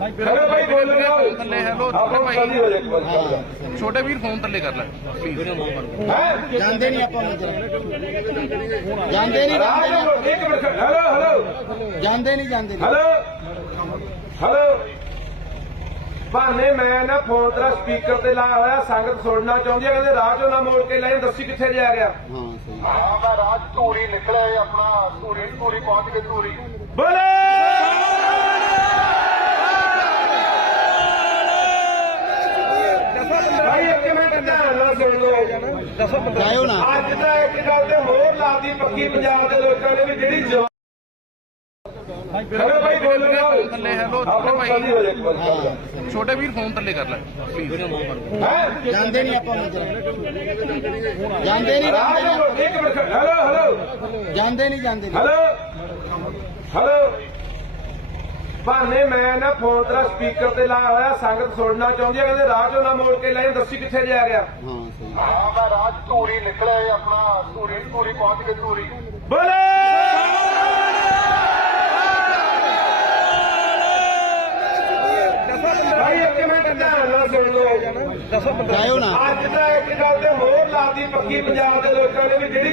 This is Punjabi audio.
ਹੈਲੋ ਭਾਈ ਬੋਲ ਰਿਹਾ ਫੋਨ ਥੱਲੇ ਹੈਲੋ ਆਪਾਂ ਭਾਈ। ਖਾਲੀ ਹੋ ਜਾ ਇੱਕ ਵਾਰ ਗੱਲ ਛੋਟੇ ਵੀਰ ਫੋਨ ਥੱਲੇ ਕਰ ਲੈ। ਪਲੀਜ਼ ਜਾਂਦੇ ਨਹੀਂ ਆਪਾਂ ਮੰਦਰ ਜਾਂਦੇ ਨਹੀਂ। ਰਾਜ ਇੱਕ ਮਿੰਟ ਖੜ੍ਹ- ਹੈਲੋ ਹੈਲੋ ਜਾਂਦੇ ਨਹੀਂ ਜਾਂਦੇ ਨਹੀਂ। Hello hello. ਭਾਨੇ ਮੈਂ ਨਾ ਫੋਨ ਤੇਰਾ ਸਪੀਕਰ ਤੇ ਲਾਇਆ ਹੋਇਆ ਸੰਗਤ ਸੁਣਨਾ ਚਾਹੁੰਦੀ ਹੈ ਕਹਿੰਦੇ ਰਾਹ ਚੋਂ ਨਾ ਮੋੜ ਕੇ ਲੈ ਦੱਸੀ ਕਿੱਥੇ ਜਾ ਗਿਆ ਹਾਂ ਸਹੀ। ਹਾਂ ਮੈਂ ਰਾਜ ਧੂਰੀ ਨਿਕਲਿਆ ਆਪਣਾ ਧੂਰੀ ਧੂਰੀ ਪਹੁੰਚ ਕੇ ਧੂਰੀ। ਬੋਲੇ ਭਾਈ ਇੱਕ ਮਿੰਟ ਧਿਆਨ ਨਾਲ ਸੁਣ ਲਓ ਜਾਇਓ ਨਾ। ਅੱਜ ਤਾਂ ਇੱਕ ਗੱਲ ਤੇ ਹੋਰ ਲਾਦੀ ਪੱਕੀ ਪੰਜਾਬ ਦੇ ਲੋਕਾਂ ਨੇ ਵੀ ਜਿਹੜੀ ਜਵਾਨ ਹੈਲੋ ਭਾਈ ਬੋਲ ਰਿਹਾ। ਫੋਨ ਥੱਲੇ ਹੈਲੋ ਆਪਾਂ ਖਾਲੀ ਹੋ ਜਾ ਇੱਕ ਵਾਰ। ਗੱਲ ਛੋਟੇ ਵੀਰ ਫੋਨ ਥੱਲੇ ਕਰ ਲੈ ਪਲੀਜ਼ ਜਾਂਦੇ ਨਹੀਂ ਆਪਾਂ ਜਾਂਦੇ ਨਹੀਂ ਜਾਂਦੇ। ਇੱਕ ਮਿੰਟ ਖੜ੍ਹ- ਹੈਲੋ ਹੈਲੋ। ਨਹੀਂ ਜਾਂਦੇ ਨਹੀਂ ਜਾਂਦੇ ਨਹੀਂ। Hello hello. ਭਾਨੇ ਮੈਂ ਨਾ ਫੋਨ ਤੇਰਾ ਸਪੀਕਰ ਤੇ ਲਾਇਆ ਹੋਇਆ ਸੰਗਤ ਸੁਣਨਾ ਚਾਹੁੰਦੀ ਹੈ ਕਹਿੰਦੇ ਰਾਹ ਚੋਂ ਨਾ ਮੋੜ ਕੇ ਲੈ ਦੱਸੀ ਕਿੱਥੇ ਜਾ ਗਿਆ ਹਾਂ ਸਹੀ। ਹਾਂ ਮੈਂ ਰਾਜ ਧੂਰੀ ਨਿਕਲਿਆ ਏ ਆਪਣਾ ਧੂਰੀ ਧੂਰੀ ਪਹੁੰਚ ਕੇ ਧੂਰੀ। ਬੋਲੇ! ਭਾਈ ਇੱਕ ਮਿੰਟ ਧਿਆਨ ਨਾਲ ਸੁਣ। ਲਓ ਨਾ। ਅੱਜ ਤਾਂ ਇੱਕ ਗੱਲ ਤੇ ਹੋਰ ਲਾਦੀ ਪੱਕੀ ਪੰਜਾਬ ਦੇ ਲੋਕਾਂ ਨੇ ਵੀ ਜਿਹੜੀ